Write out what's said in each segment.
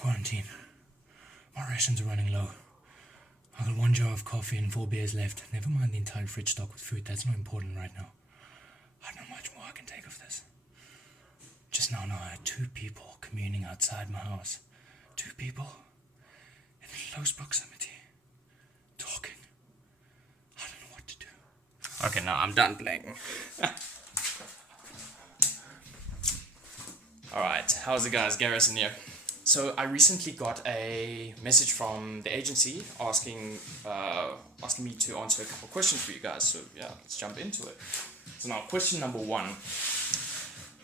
quarantine. My rations are running low. I got 1 jar of coffee and 4 beers left. Never mind the entire fridge stocked with food. That's not important right now. I don't know much more I can take of this. Just now I had 2 people communing outside my house. 2 people in close proximity, talking. I don't know what to do. Okay, now I'm done playing. Alright, how's it guys? Garrison here. So I recently got a message from the agency asking me to answer a couple questions for you guys. So yeah, let's jump into it. So now, question number 1.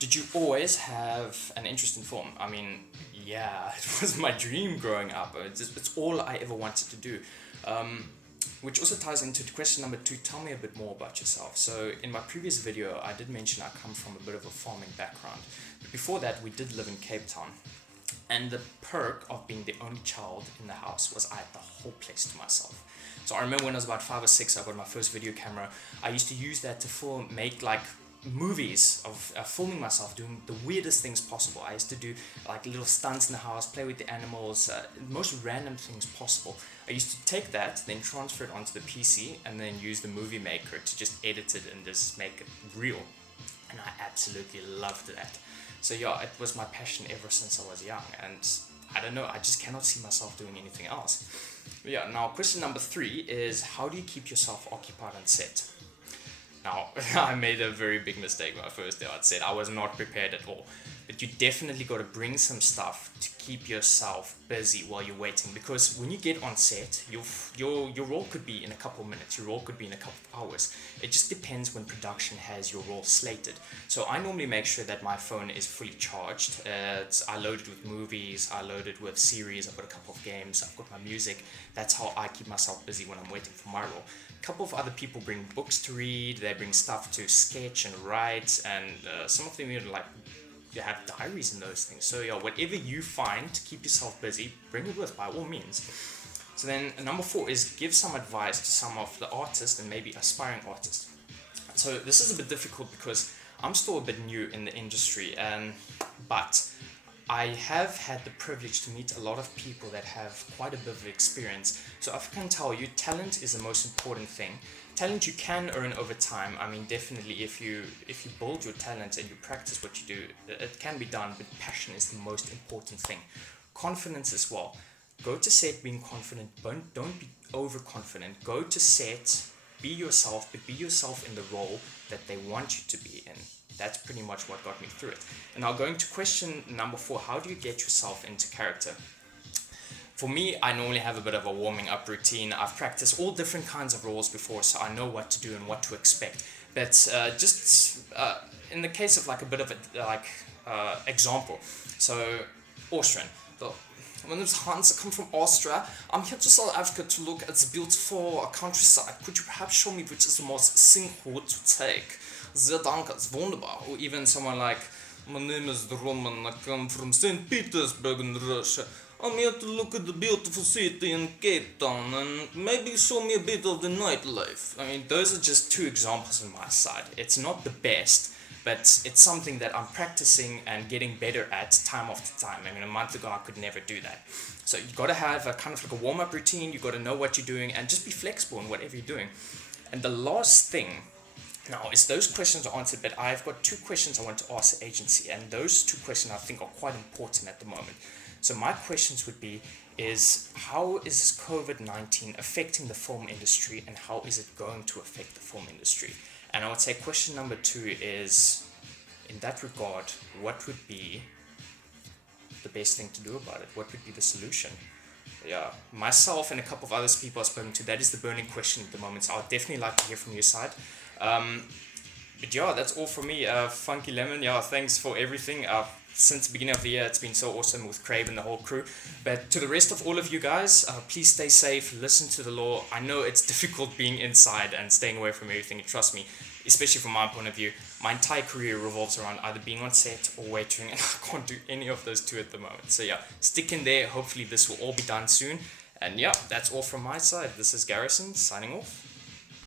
Did you always have an interest in film? I mean, yeah, it was my dream growing up. It's all I ever wanted to do. Which also ties into question number 2. Tell me a bit more about yourself. So in my previous video, I did mention I come from a bit of a farming background. But before that, we did live in Cape Town. And the perk of being the only child in the house was I had the whole place to myself. So I remember when I was about 5 or 6, I got my first video camera. I used to use that to make like movies of filming myself doing the weirdest things possible. I used to do like little stunts in the house, play with the animals, most random things possible. I used to take that, then transfer it onto the PC, and then use the movie maker to just edit it and just make it real. And I absolutely loved that. So yeah, it was my passion ever since I was young, and I don't know, I just cannot see myself doing anything else. But yeah, now question number 3 is, how do you keep yourself occupied on set? Now, I made a very big mistake my first day on set. I was not prepared at all. But you definitely got to bring some stuff to keep yourself busy while you're waiting. Because when you get on set, your role could be in a couple of minutes. Your role could be in a couple of hours. It just depends when production has your role slated. So I normally make sure that my phone is fully charged. I load it with movies. I load it with series. I've got a couple of games. I've got my music. That's how I keep myself busy when I'm waiting for my role. A couple of other people bring books to read. They bring stuff to sketch and write. And some of them even you have diaries and those things. So yeah, whatever you find to keep yourself busy, bring it with by all means. So then number 4 is give some advice to some of the artists and maybe aspiring artists. So this is a bit difficult because I'm still a bit new in the industry, but I have had the privilege to meet a lot of people that have quite a bit of experience. So if I can tell you, talent is the most important thing. Talent you can earn over time. I mean, definitely if you build your talent and you practice what you do, it can be done, but passion is the most important thing. Confidence as well. Go to set being confident, don't be overconfident. Go to set, be yourself, but be yourself in the role that they want you to be in. That's pretty much what got me through it. And now going to question number 4, how do you get yourself into character? For me, I normally have a bit of a warming up routine. I've practiced all different kinds of roles before, so I know what to do and what to expect. But just in the case of like a bit of a example, so Austrian. My name is Hans, I come from Austria. I'm here to South Africa to look at the beautiful countryside. Could you perhaps show me which is the most single to take? Sehr danke, it's wunderbar. Or even someone like, my name is Roman, I come from St. Petersburg in Russia. I'm here to look at the beautiful city in Cape Town and maybe show me a bit of the nightlife. I mean, those are just 2 examples on my side. It's not the best, but it's something that I'm practicing and getting better at time after time. I mean, a month ago I could never do that. So you got to have a kind of like a warm-up routine. You got to know what you're doing and just be flexible in whatever you're doing. And the last thing now is those questions are answered, but I've got 2 questions I want to ask the agency, and those 2 questions I think are quite important at the moment. So my questions would be, how is COVID-19 affecting the film industry, and how is it going to affect the film industry? And I would say question number 2 is, in that regard, what would be the best thing to do about it? What would be the solution? Yeah, myself and a couple of other people I've spoken to, that is the burning question at the moment. So I'd definitely like to hear from your side. But yeah, that's all from me. Funky Lemon, yeah, thanks for everything. Since the beginning of the year, it's been so awesome with Crave and the whole crew. But to the rest of all of you guys, please stay safe, listen to the law. I know it's difficult being inside and staying away from everything, trust me, especially from my point of view. My entire career revolves around either being on set or waiting, and I can't do any of those 2 at the moment. So yeah, stick in there. Hopefully this will all be done soon. And yeah, that's all from my side. This is Garrison, signing off.